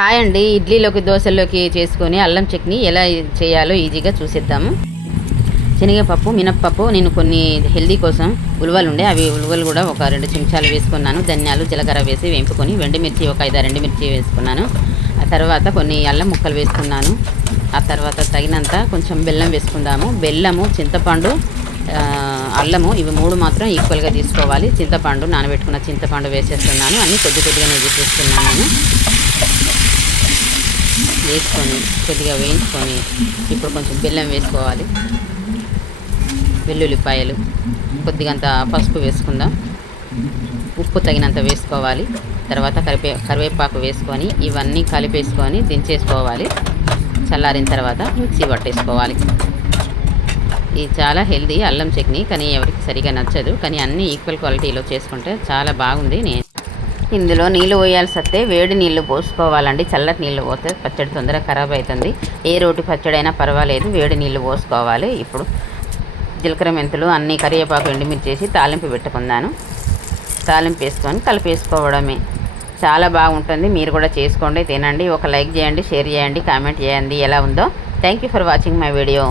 Hi అండి. ఇడ్లీలోకి దోశల్లోకి చేసుకొని అల్లం చట్నీ ఎలా చేయాలో ఈజీగా చూసేద్దాము. శనగపప్పు మినప్పప్పు నేను కొన్ని హెల్దీ కోసం ఉలువలు ఉండే అవి ఉలువలు కూడా ఒక 2 చెంచాలు వేసుకున్నాను. ధనియాలు జీలకర్ర వేసి వేంపుకొని ఎండుమిర్చి ఒక 5 ఎండుమిర్చి వేసుకున్నాను. ఆ తర్వాత కొన్ని అల్లం ముక్కలు వేసుకున్నాను. ఆ తర్వాత తగినంత కొంచెం బెల్లం వేసుకుందాము. బెల్లము, చింతపండు, అల్లము ఇవి 3 మాత్రం ఈక్వల్గా తీసుకోవాలి. చింతపండు నానబెట్టుకున్న చింతపండు వేసేస్తున్నాను. అన్నీ కొద్దిగానే వేసేస్తున్నాను. నేను వేసుకొని కొద్దిగా వేయించుకొని ఇప్పుడు కొంచెం బెల్లం వేసుకోవాలి. వెల్లుల్లిపాయలు కొద్దిగంత పసుపు వేసుకుందాం. ఉప్పు తగినంత వేసుకోవాలి. తర్వాత కరివేపాకు వేసుకొని ఇవన్నీ కలిపేసుకొని దించేసుకోవాలి. చల్లారిన తర్వాత మిక్సీ పట్టేసుకోవాలి. ఇది చాలా హెల్దీ అల్లం చట్నీ, కానీ ఎవరికి సరిగా నచ్చదు. కానీ అన్నీ ఈక్వల్ క్వాలిటీలో చేసుకుంటే చాలా బాగుంది. ఇందులో నీళ్ళు పోయాల్సి వస్తే వేడి నీళ్ళు పోసుకోవాలండి. చల్లటి నీళ్ళు పోతే పచ్చడి తొందరగా ఖరాబ్ అవుతుంది. ఏ రోటి పచ్చడి అయినా పర్వాలేదు, వేడి నీళ్ళు పోసుకోవాలి. ఇప్పుడు జీలకర్ర మెంతులు అన్నీ కరివేపాకు ఎండుమిర్చి చేసి తాలింపు పెట్టుకున్నాను. తాలింపు వేసుకొని కలిపేసుకోవడమే. చాలా బాగుంటుంది. మీరు కూడా చేసుకోండి, తినండి. ఒక లైక్ చేయండి, షేర్ చేయండి, కామెంట్ చేయండి ఎలా ఉందో. Thank you for watching my video.